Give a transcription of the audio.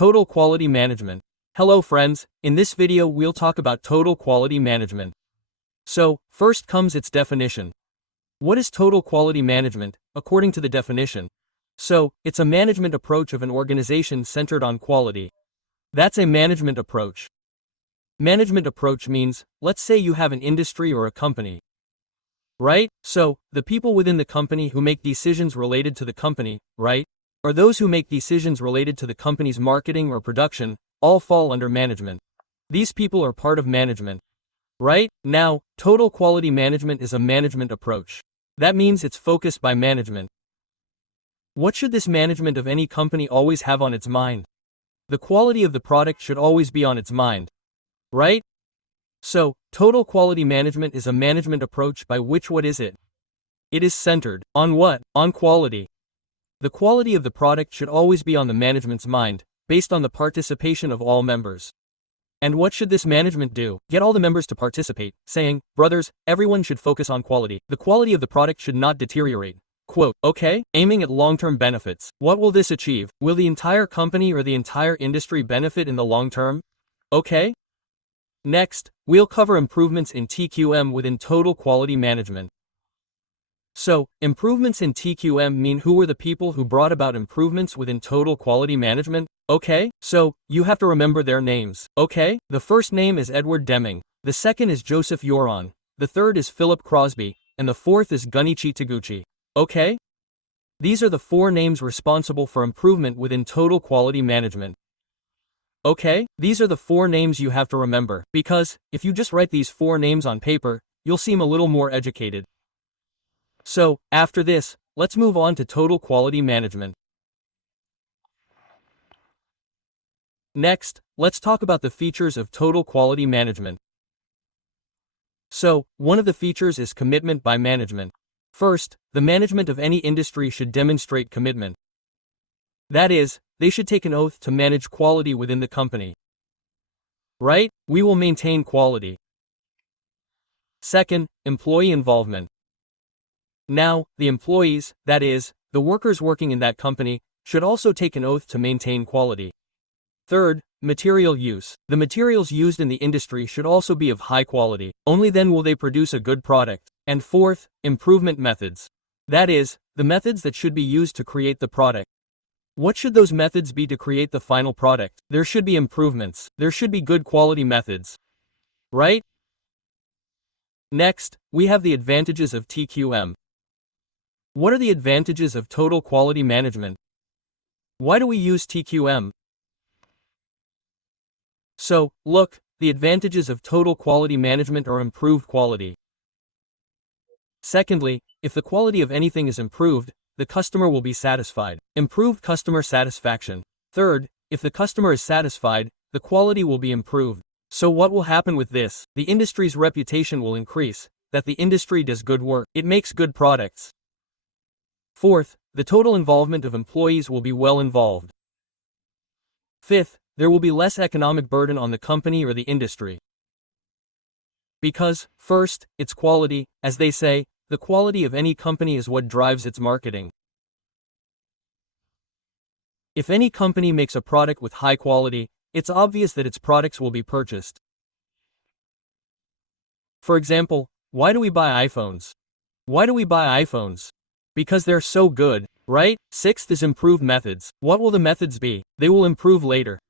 Total quality management. Hello friends, in this video we'll talk about total quality management. So, first comes its definition. What is total quality management, according to the definition? So, it's a management approach of an organization centered on quality. That's a management approach. Management approach means, let's say you have an industry or a company. Right? So, the people within the company who make decisions related to the company, right? Or those who make decisions related to the company's marketing or production, all fall under management. These people are part of management. Right? Now, total quality management is a management approach. That means it's focused by management. What should this management of any company always have on its mind? The quality of the product should always be on its mind. Right? So, total quality management is a management approach by which what is it? It is centered on what? On quality. The quality of the product should always be on the management's mind, based on the participation of all members. And what should this management do? Get all the members to participate, saying, brothers, everyone should focus on quality. The quality of the product should not deteriorate. Quote, okay, aiming at long-term benefits. What will this achieve? Will the entire company or the entire industry benefit in the long term? Okay. Next, we'll cover improvements in TQM within total quality management. So, improvements in TQM mean who were the people who brought about improvements within total quality management? Okay, so, you have to remember their names. Okay, the first name is Edward Deming, the second is Joseph Juran, the third is Philip Crosby, and the fourth is Genichi Taguchi. Okay? These are the four names responsible for improvement within total quality management. Okay, these are the four names you have to remember, because, if you just write these four names on paper, you'll seem a little more educated. So, after this, let's move on to total quality management. Next, let's talk about the features of total quality management. So, one of the features is commitment by management. First, the management of any industry should demonstrate commitment. That is, they should take an oath to manage quality within the company. Right? We will maintain quality. Second, employee involvement. Now, the employees, that is, the workers working in that company, should also take an oath to maintain quality. Third, material use. The materials used in the industry should also be of high quality. Only then will they produce a good product. And fourth, improvement methods. That is, the methods that should be used to create the product. What should those methods be to create the final product? There should be improvements. There should be good quality methods. Right? Next, we have the advantages of TQM. What are the advantages of total quality management? Why do we use TQM? So, look, the advantages of total quality management are improved quality. Secondly, if the quality of anything is improved, the customer will be satisfied. Improved customer satisfaction. Third, if the customer is satisfied, the quality will be improved. So what will happen with this? The industry's reputation will increase, that the industry does good work. It makes good products. Fourth, the total involvement of employees will be well involved. Fifth, there will be less economic burden on the company or the industry. Because, first, its quality, as they say, the quality of any company is what drives its marketing. If any company makes a product with high quality, it's obvious that its products will be purchased. For example, why do we buy iPhones? Why do we buy iPhones? Because they're so good, right? Sixth is improved methods. What will the methods be? They will improve later.